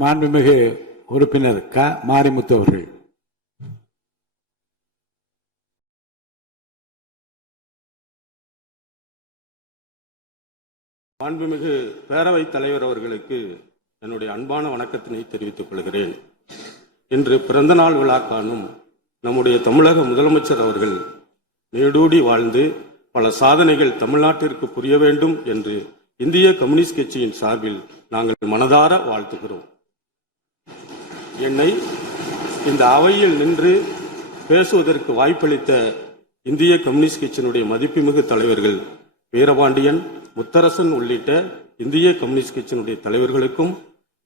மாண்புமிகு உறுப்பினர் க மாரிமுத்து அவர்கள். மாண்புமிகு பேரவைத் தலைவர் அவர்களுக்கு என்னுடைய அன்பான வணக்கத்தினை தெரிவித்துக் கொள்கிறேன். இன்று பிறந்தநாள் விழா காணும் நம்முடைய தமிழக முதலமைச்சர் அவர்கள் நீடூடி வாழ்ந்து பல சாதனைகள் தமிழ்நாட்டிற்கு புரிய வேண்டும் என்று இந்திய கம்யூனிஸ்ட் கட்சியின் சார்பில் நாங்கள் மனதார வாழ்த்துகிறோம். என்னை இந்த அவையில் நின்று பேசுவதற்கு வாய்ப்பளித்த இந்திய கம்யூனிஸ்ட் கட்சியினுடைய மதிப்புமிகு தலைவர்கள் வீரபாண்டியன், முத்தரசன் உள்ளிட்ட இந்திய கம்யூனிஸ்ட் கட்சியினுடைய தலைவர்களுக்கும்,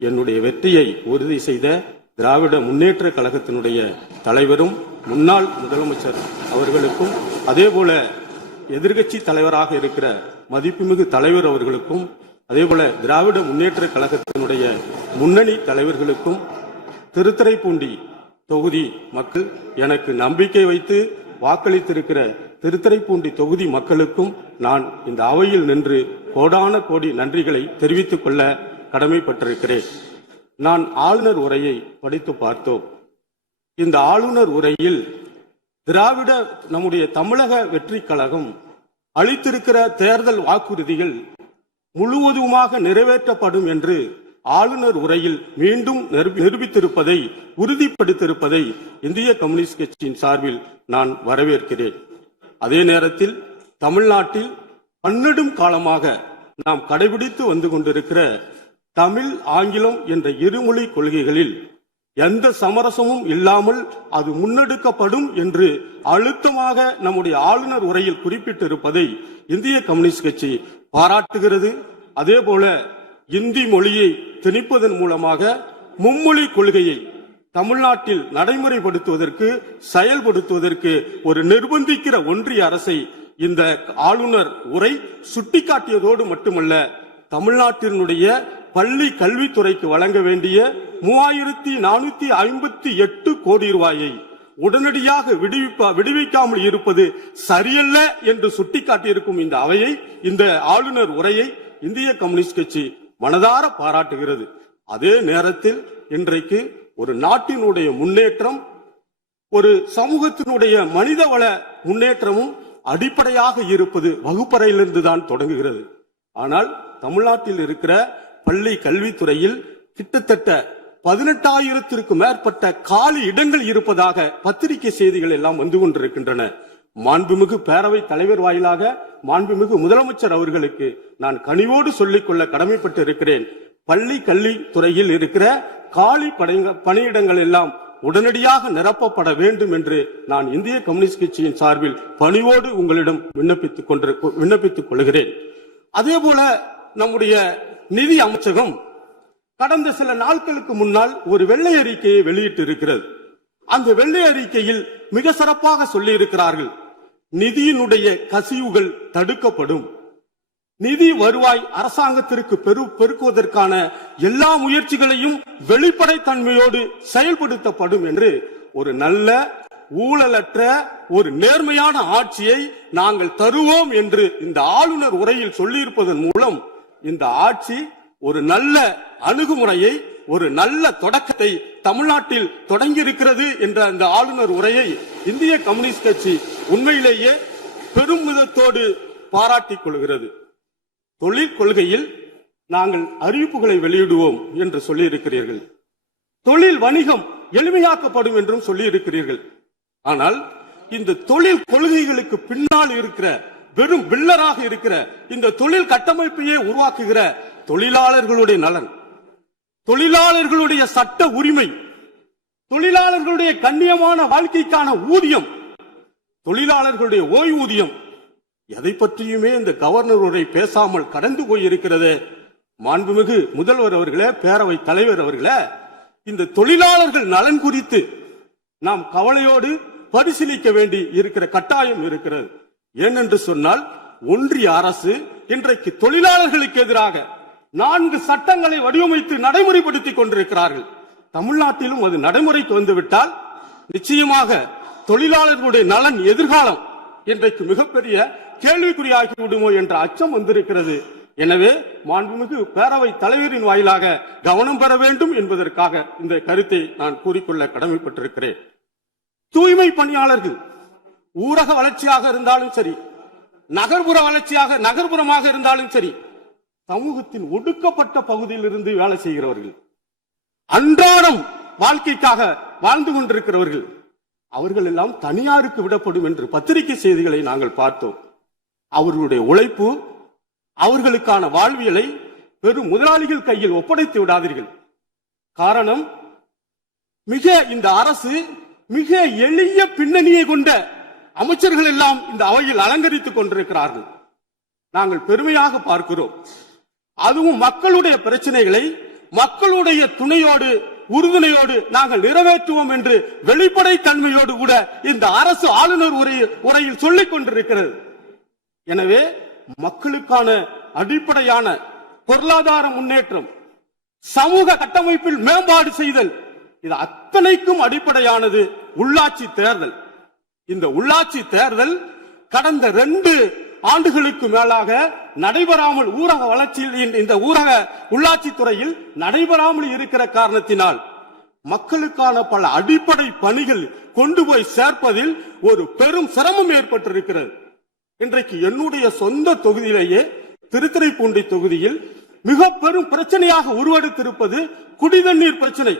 என்னுடைய வெற்றியை உறுதி செய்த திராவிட முன்னேற்ற கழகத்தினுடைய தலைவரும் முன்னாள் முதலமைச்சர் அவர்களுக்கும், அதேபோல எதிர்கட்சி தலைவராக இருக்கிற மதிப்புமிகு தலைவர் அவர்களுக்கும், அதேபோல திராவிட முன்னேற்ற கழகத்தினுடைய முன்னணி தலைவர்களுக்கும், திருத்துறைப்பூண்டி தொகுதி மக்கள் எனக்கு நம்பிக்கை வைத்து வாக்களித்திருக்கிற திருத்துறைப்பூண்டி தொகுதி மக்களுக்கும் நான் இந்த அவையில் நின்று கோடான கோடி நன்றிகளை தெரிவித்துக் கொள்ள கடமைப்பட்டிருக்கிறேன். நான் ஆளுநர் உரையை படித்து பார்த்தோம். இந்த ஆளுநர் உரையில் திராவிட நம்முடைய தமிழக வெற்றி கழகம் அளித்திருக்கிற தேர்தல் வாக்குறுதிகள் முழுவதுமாக நிறைவேற்றப்படும் என்று ஆளுநர் உரையில் மீண்டும் நிரூபித்திருப்பதை, உறுதிப்படுத்தியிருப்பதை இந்திய கம்யூனிஸ்ட் கட்சியின் சார்பில் நான் வரவேற்கிறேன். அதே நேரத்தில் தமிழ்நாட்டில் பன்னெடும் காலமாக நாம் கடைபிடித்து வந்து கொண்டிருக்கிற தமிழ், ஆங்கிலம் என்ற இருமொழி கொள்கைகளில் எந்த சமரசமும் இல்லாமல் அது முன்னெடுக்கப்படும் என்று அழுத்தமாக நம்முடைய ஆளுநர் உரையில் குறிப்பிட்டிருப்பதை இந்திய கம்யூனிஸ்ட் கட்சி பாராட்டுகிறது. அதே போல இந்தி மொழியை திணிப்பதன் மூலமாக மும்மொழி கொள்கையை தமிழ்நாட்டில் நடைமுறைப்படுத்துவதற்கு, செயல்படுத்துவதற்கு ஒரு நிர்பந்திக்கிற ஒன்றிய அரசை இந்த ஆளுநர் உரை சுட்டிக்காட்டியதோடு மட்டுமல்ல, தமிழ்நாட்டினுடைய பள்ளி கல்வித்துறைக்கு வழங்க வேண்டிய 3458 கோடி ரூபாயை உடனடியாக விடுவிக்காமல் இருப்பது சரியல்ல என்று சுட்டிக்காட்டியிருக்கும் இந்த அவையை, இந்த ஆளுநர் உரையை இந்திய கம்யூனிஸ்ட் கட்சி மனதார பாராட்டுகிறது. அதே நேரத்தில் இன்றைக்கு ஒரு நாட்டினுடைய முன்னேற்றம், ஒரு சமூகத்தினுடைய மனிதவள முன்னேற்றமும் அடிப்படையாக இருப்பது வகுப்பறையிலிருந்து தான் தொடங்குகிறது. ஆனால் தமிழ்நாட்டில் இருக்கிற பள்ளி கல்வித்துறையில் கிட்டத்தட்ட 18,000க்கும் மேற்பட்ட காலி இடங்கள் இருப்பதாக பத்திரிகை செய்திகள் எல்லாம் வந்து கொண்டிருக்கின்றன. மாண்புமிகு பேரவை தலைவர் வாயிலாக மாண்புமிகு முதலமைச்சர் அவர்களுக்கு நான் கனிவோடு சொல்லிக்கொள்ள கடமைப்பட்டு இருக்கிறேன். பள்ளி கல்வித்துறையில் இருக்கிற காலி பணியிடங்கள் எல்லாம் உடனடியாக நிரப்பப்பட வேண்டும் என்று நான் இந்திய கம்யூனிஸ்ட் கட்சியின் சார்பில் பணிவோடு உங்களிடம் விண்ணப்பித்துக் கொள்கிறேன். அதே போல நம்முடைய நிதி அமைச்சகம் கடந்த சில நாட்களுக்கு முன்னால் ஒரு வெள்ளை அறிக்கையை வெளியிட்டு இருக்கிறது. அந்த வெள்ளை அறிக்கையில் மிக சிறப்பாக சொல்லி இருக்கிறார்கள், நிதியினுடைய கசிவுகள் தடுக்கப்படும், நிதி வருவாய் அரசாங்கத்திற்கு பெருக்குவதற்கான எல்லா முயற்சிகளையும் வெளிப்படைத்தன்மையோடு செயல்படுத்தப்படும் என்று ஒரு நல்ல ஊழலற்ற ஒரு நேர்மையான ஆட்சியை நாங்கள் தருவோம் என்று இந்த ஆளுநர் உரையில் சொல்லியிருப்பதன் மூலம் இந்த ஆட்சி ஒரு நல்ல அணுகுமுறையை, ஒரு நல்ல தொடக்கத்தை தமிழ்நாட்டில் தொடங்கி இருக்கிறது என்ற அந்த ஆளுநர் உரையை இந்திய கம்யூனிஸ்ட் கட்சி உண்மையிலேயே பெருமிதத்தோடு பாராட்டிக் கொள்கிறது. தொழில் கொள்கையில் நாங்கள் அறிவிப்புகளை வெளியிடுவோம் என்று சொல்லியிருக்கிறீர்கள். தொழில் வணிகம் எளிமையாக்கப்படும் என்றும் சொல்லியிருக்கிறீர்கள். ஆனால் இந்த தொழில் கொள்கைகளுக்கு பின்னால் இருக்கிற வெறும் பில்லராக இருக்கிற இந்த தொழில் கட்டமைப்பையே உருவாக்குகிற தொழிலாளர்களுடைய நலன், தொழிலாளர்களுடைய சட்ட உரிமை, தொழிலாளர்களுடைய கண்ணியமான வாழ்க்கைக்கான ஊதியம், தொழிலாளர்களுடைய ஓய்வூதியம், எதை பற்றியுமே இந்த கவர்னர் உரை பேசாமல் கடந்து போயிருக்கிறது. மாண்புமிகு முதல்வர் அவர்களே, பேரவை தலைவர் அவர்களே, இந்த தொழிலாளர்கள் நலன் குறித்து நாம் கவலையோடு பரிசீலிக்க வேண்டி இருக்கிற கட்டாயம் இருக்கிறது. ஏனென்று சொன்னால் ஒன்றிய அரசு இன்றைக்கு தொழிலாளர்களுக்கு எதிராக 4 சட்டங்களை வடிவமைத்து நடைமுறைப்படுத்திக் கொண்டிருக்கிறார்கள். தமிழ்நாட்டிலும் அது நடைமுறைக்கு வந்துவிட்டால் நிச்சயமாக தொழிலாளர்களுடைய நலன் எதிர்காலம் இன்றைக்கு மிகப்பெரிய கேள்விக்குறியாகி விடுமோ என்ற அச்சம் வந்திருக்கிறது. எனவே மாண்புமிகு பேரவை தலைவரின் வாயிலாக கவனம் பெற வேண்டும் என்பதற்காக இந்த கருத்தை நான் கூறிக்கொள்ள கடமைப்பட்டிருக்கிறேன். தூய்மை பணியாளர்கள் ஊரக வளர்ச்சியாக இருந்தாலும் சரி, நகர்ப்புற வளர்ச்சியாக நகர்ப்புறமாக இருந்தாலும் சரி, சமூகத்தின் ஒடுக்கப்பட்ட பகுதியில் இருந்து வேலை செய்கிறவர்கள், அன்றாடம் வாழ்க்கைக்காக வாழ்ந்து கொண்டிருக்கிறவர்கள், அவர்கள் எல்லாம் தனியாருக்கு விடப்படும் என்று பத்திரிகை செய்திகளை நாங்கள் பார்த்தோம். அவர்களுடைய உழைப்பு, அவர்களுக்கான வாழ்வியலை பெரும் முதலாளிகள் கையில் ஒப்படைத்து விடாதீர்கள். காரணம், இந்த அரசு மிக எளிய பின்னணியை கொண்ட அமைச்சர்கள் எல்லாம் இந்த அவையில் அலங்கரித்துக் கொண்டிருக்கிறார்கள். நாங்கள் பெருமையாக பார்க்கிறோம். அதுவும் மக்களுடைய பிரச்சனைகளை மக்களுடைய துணையோடு உறுதுணையோடு நாங்கள் நிறைவேற்றுவோம் என்று வெளிப்படை தன்மையோடு கூட இந்த அரசு ஆளுநர் உரையில் சொல்லிக் கொண்டிருக்கிறது. எனவே மக்களுக்கான அடிப்படையான பொருளாதார முன்னேற்றம், சமூக கட்டமைப்பில் மேம்பாடு செய்தல், இது அத்தனைக்கும் அடிப்படையானது உள்ளாட்சி தேர்தல். இந்த உள்ளாட்சி தேர்தல் கடந்த 2 ஆண்டுகளுக்கு மேலாக நடைபெறாமல், ஊரக வளர்ச்சியில் இந்த ஊரக உள்ளாட்சி துறையில் நடைபெறாமல் இருக்கிற காரணத்தினால் மக்களுக்கான பல அடிப்படை பணிகள் கொண்டு போய் சேர்ப்பதில் ஒரு பெரும் சிரமம் ஏற்பட்டிருக்கிறது. இன்றைக்கு என்னுடைய சொந்த தொகுதியிலேயே திருத்துறைப்பூண்டி தொகுதியில் மிக பெரும் பிரச்சனையாக உருவெடுத்திருப்பது குடிநீர் பிரச்சனை.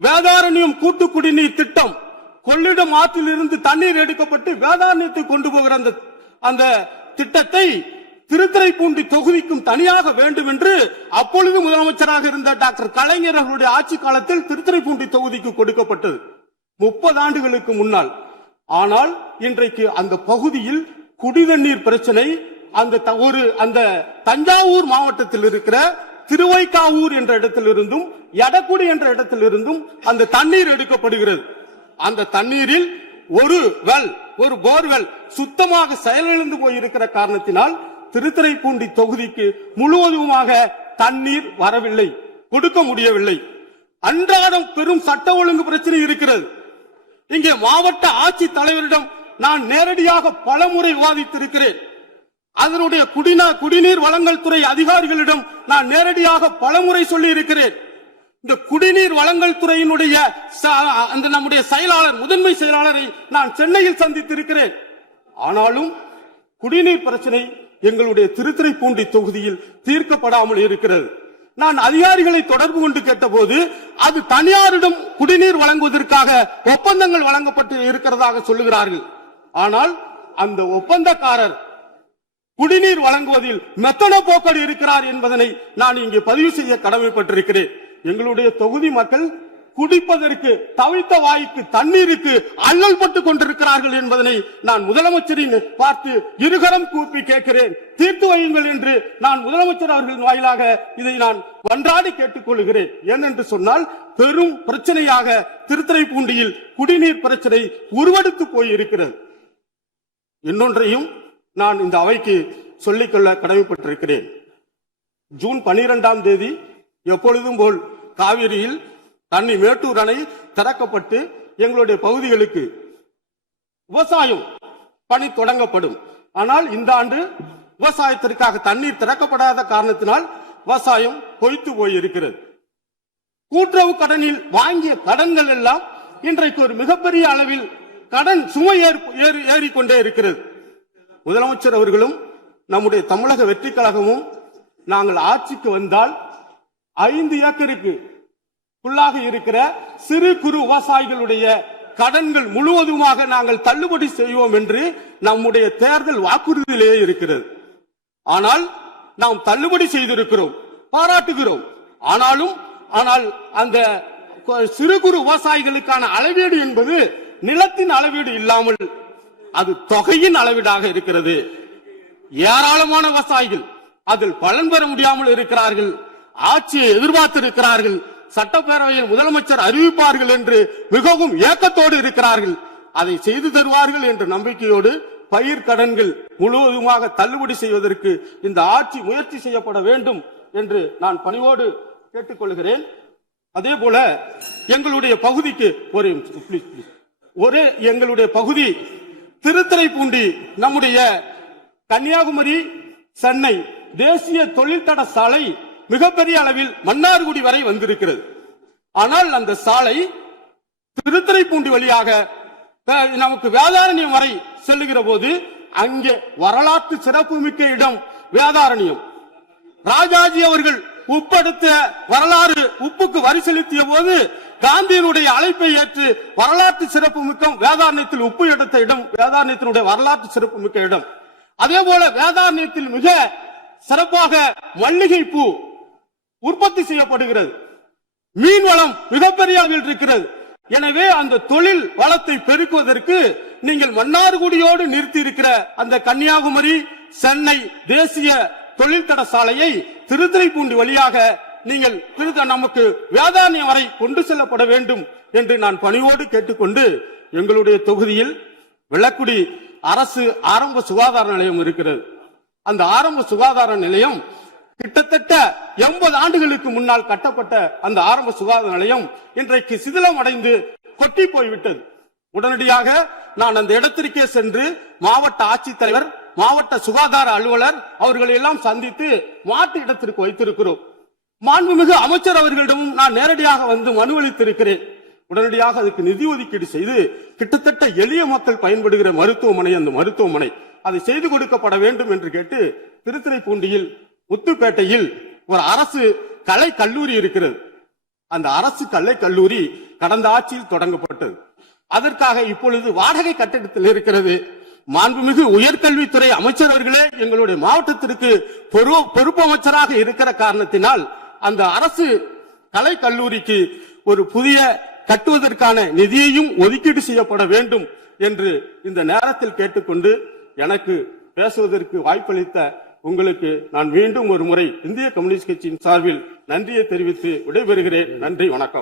வேதாரண்யம் கூட்டு குடிநீர் திட்டம், கொள்ளிடம் ஆற்றில் இருந்து தண்ணீர் எடுக்கப்பட்டு வேதாரண்யத்தை கொண்டு போகிற அந்த திட்டத்தை திருத்துறைப்பூண்டி தொகுதிக்கும் தனியாக வேண்டும் என்று அப்பொழுது முதலமைச்சராக இருந்த டாக்டர் கலைஞர் அவர்களுடைய ஆட்சி காலத்தில் திருத்துறைப்பூண்டி தொகுதிக்கு கொடுக்கப்பட்டது 30 ஆண்டுகளுக்கு முன்னால். ஆனால் இன்றைக்கு அந்த பகுதியில் குடிநீர் பிரச்சனை, அந்த தஞ்சாவூர் மாவட்டத்தில் இருக்கிற திருவைக்காவூர் என்ற இடத்திலிருந்தும் எடக்குடி என்ற இடத்திலிருந்தும் அந்த தண்ணீர் எடுக்கப்படுகிறது. அந்த தண்ணீரில் ஒரு போர்வெல் சுத்தமாக செயலிழந்து போயிருக்கிற காரணத்தினால் திருத்துறைப்பூண்டி தொகுதிக்கு முழுவதுமாக தண்ணீர் வரவில்லை, கொடுக்க முடியவில்லை. அன்றாடம் பெரும் சட்ட ஒழுங்கு பிரச்சனை இருக்கிறது. இங்கே மாவட்ட ஆட்சி தலைவரிடம் நான் நேரடியாக பலமுறை விவாதித்திருக்கிறேன். அதனுடைய குடிநீர் வழங்கல் துறை அதிகாரிகளிடம் நான் நேரடியாக பலமுறை சொல்லி இருக்கிறேன். இந்த குடிநீர் வழங்கல் துறையினுடைய நம்முடைய செயலாளர், முதன்மை செயலாளரை நான் சென்னையில் சந்தித்திருக்கிறேன். ஆனாலும் குடிநீர் பிரச்சனை எங்களுடைய திருத்துறைப்பூண்டி தொகுதியில் தீர்க்கப்படாமல் இருக்கிறது. நான் அதிகாரிகளை தொடர்பு கொண்டு கேட்டபோது அது தனியாரிடம் குடிநீர் வழங்குவதற்காக ஒப்பந்தங்கள் வழங்கப்பட்டு இருக்கிறதாக சொல்லுகிறார்கள். ஆனால் அந்த ஒப்பந்தக்காரர் குடிநீர் வழங்குவதில் மெத்தன போக்கடி இருக்கிறார் என்பதனை நான் இங்கே பதிவு செய்ய கடமைப்பட்டிருக்கிறேன். எங்களுடைய தொகுதி மக்கள் குடிப்பதற்கு தவித்த வாய்க்கு தண்ணீருக்கு அல்லல் பட்டுக் கொண்டிருக்கிறார்கள் என்பதனை நான் முதலமைச்சரின் பார்த்து இருகரம் கூப்பி கேட்கிறேன். தீர்த்து வையுங்கள் என்று நான் முதலமைச்சர் அவர்களின் வாயிலாக இதை நான் மன்றாடி கேட்டுக் கொள்கிறேன். ஏனென்று சொன்னால் பெரும் பிரச்சனையாக திருத்துறைப்பூண்டியில் குடிநீர் பிரச்சனை உருவெடுத்து போயிருக்கிறது. இன்னொன்றையும் நான் இந்த அவைக்கு சொல்லிக்கொள்ள கடமைப்பட்டிருக்கிறேன். ஜூன் 12ஆம் தேதி எப்பொழுதும் போல் காவிரியில் தண்ணி மேட்டூர் அணை திறக்கப்பட்டு எங்களுடைய பகுதிகளுக்கு விவசாயம் பணி தொடங்கப்படும். ஆனால் இந்த ஆண்டு விவசாயத்திற்காக தண்ணீர் திறக்கப்படாத காரணத்தினால் விவசாயம் பொய்த்து போயிருக்கிறது. கூட்டுறவு கடனில் வாங்கிய கடன்கள் எல்லாம் இன்றைக்கு ஒரு மிகப்பெரிய அளவில் கடன் சுமை ஏறிக்கொண்டே இருக்கிறது. முதலமைச்சர் அவர்களும் நம்முடைய தமிழக வெற்றி கழகமும் நாங்கள் ஆட்சிக்கு வந்தால் 5 ஏக்கருக்கு உள்ளாக இருக்கிற சிறு குறு விவசாயிகளுடைய கடன்கள் முழுவதுமாக நாங்கள் தள்ளுபடி செய்வோம் என்று நம்முடைய தேர்தல் வாக்குறுதியிலேயே இருக்கிறது. ஆனால் நாம் தள்ளுபடி செய்திருக்கிறோம், பாராட்டுகிறோம். ஆனால் அந்த சிறு குறு விவசாயிகளுக்கான அளவீடு என்பது நிலத்தின் அளவீடு இல்லாமல் அது தொகையின் அளவீடாக இருக்கிறது. ஏராளமான விவசாயிகள் அதில் பலன் பெற முடியாமல் இருக்கிறார்கள். ஆட்சியை எதிர்பார்த்திருக்கிறார்கள். சட்டப்பேரவையில் முதலமைச்சர் அறிவிப்பார்கள் என்று மிகவும் ஏக்கத்தோடு இருக்கிறார்கள். அதை செய்து தருவார்கள் என்ற நம்பிக்கையோடு பயிர் கடன்கள் முழுவதுமாக தள்ளுபடி செய்வதற்கு இந்த ஆட்சி முயற்சி செய்யப்பட வேண்டும் என்று நான் பணிவோடு கேட்டுக்கொள்கிறேன். அதே போல எங்களுடைய பகுதிக்கு எங்களுடைய பகுதி திருத்துறைப்பூண்டி, நம்முடைய கன்னியாகுமரி, சென்னை தேசிய தொழில்தட சாலை மிகப்பெரிய அளவில் மன்னார்குடி வரை வந்திருக்கிறது. ஆனால் அந்த சாலை திருத்துறைப்பூண்டி வழியாக நமக்கு வேதாரண்யம் வரை செல்லுகிற போது அங்கே வரலாற்று சிறப்புமிக்க இடம் வேதாரண்யம். ராஜாஜி அவர்கள் உப்படுத்த வரலாறு உப்புக்கு வரி செலுத்திய போது காந்தியினுடைய அழைப்பை ஏற்று வரலாற்று சிறப்புமிக்க வேதாரண்யத்தில் உப்பு எடுத்த இடம் வேதாரண்யத்தினுடைய வரலாற்று சிறப்புமிக்க இடம். அதே போல வேதாரண்யத்தில் மிக சிறப்பாக மல்லிகை பூ உற்பத்தி செய்யப்படுகிறது. மீன் வளம் மிகப்பெரிய அளவில் இருக்கிறது. எனவே அந்த தொழில் வளத்தை பெருக்குவதற்கு நீங்கள் மன்னார்குடியோடு நிறுத்தி இருக்கிற அந்த கன்னியாகுமரி சென்னை தேசிய தொழில்தட சாலையை திருத்துறைப்பூண்டி வழியாக நீங்கள் நமக்கு வேதாரண்யம் வரை கொண்டு செல்லப்பட வேண்டும் என்று நான் பணியோடு கேட்டுக்கொண்டு, எங்களுடைய தொகுதியில் வெள்ளக்குடி அரசு ஆரம்ப சுகாதார நிலையம் இருக்கிறது. அந்த ஆரம்ப சுகாதார நிலையம் கிட்டத்தட்ட 80 ஆண்டுகளுக்கு முன்னால் கட்டப்பட்ட அந்த ஆரம்ப சுகாதார நிலையம் இன்றைக்கு சிதிலம் அடைந்து கொட்டி போய்விட்டது. உடனடியாக நான் அந்த இடத்திற்கே சென்று மாவட்ட ஆட்சித்தலைவர், மாவட்ட சுகாதார அலுவலர் அவர்களை எல்லாம் சந்தித்து மாற்று இடத்திற்கு வைத்திருக்கிறோம். மாண்புமிகு அமைச்சர் அவர்களிடமும் நான் நேரடியாக வந்து மனு அளித்திருக்கிறேன். உடனடியாக அதுக்கு நிதி ஒதுக்கீடு செய்து கிட்டத்தட்ட எளிய மக்கள் பயன்படுகிற மருத்துவமனை அந்த மருத்துவமனை அதை செய்து கொடுக்கப்பட வேண்டும் என்று கேட்டு திருத்துறைப்பூண்டியில் முத்துப்பேட்டையில் ஒரு அரசு கலை கல்லூரி இருக்கிறது. அந்த அரசு கலை கல்லூரி கடந்த ஆட்சியில் தொடங்கப்பட்டது. அதற்காக இப்பொழுது வாடகை கட்டிடத்தில் இருக்கிறது. மாண்புமிகு உயர்கல்வித்துறை அமைச்சர் அவர்களே எங்களுடைய மாவட்டத்திற்கு பொறுப்பு அமைச்சராக இருக்கிற காரணத்தினால் அந்த அரசு கலை கல்லூரிக்கு ஒரு புதிய கட்டுவதற்கான நிதியையும் ஒதுக்கீடு செய்யப்பட வேண்டும் என்று இந்த நேரத்தில் கேட்டுக்கொண்டு எனக்கு பேசுவதற்கு வாய்ப்பளித்த உங்களுக்கு நான் மீண்டும் ஒரு முறை இந்திய கம்யூனிஸ்ட் கட்சியின் சார்பில் நன்றியை தெரிவித்து விடைபெறுகிறேன். நன்றி, வணக்கம்.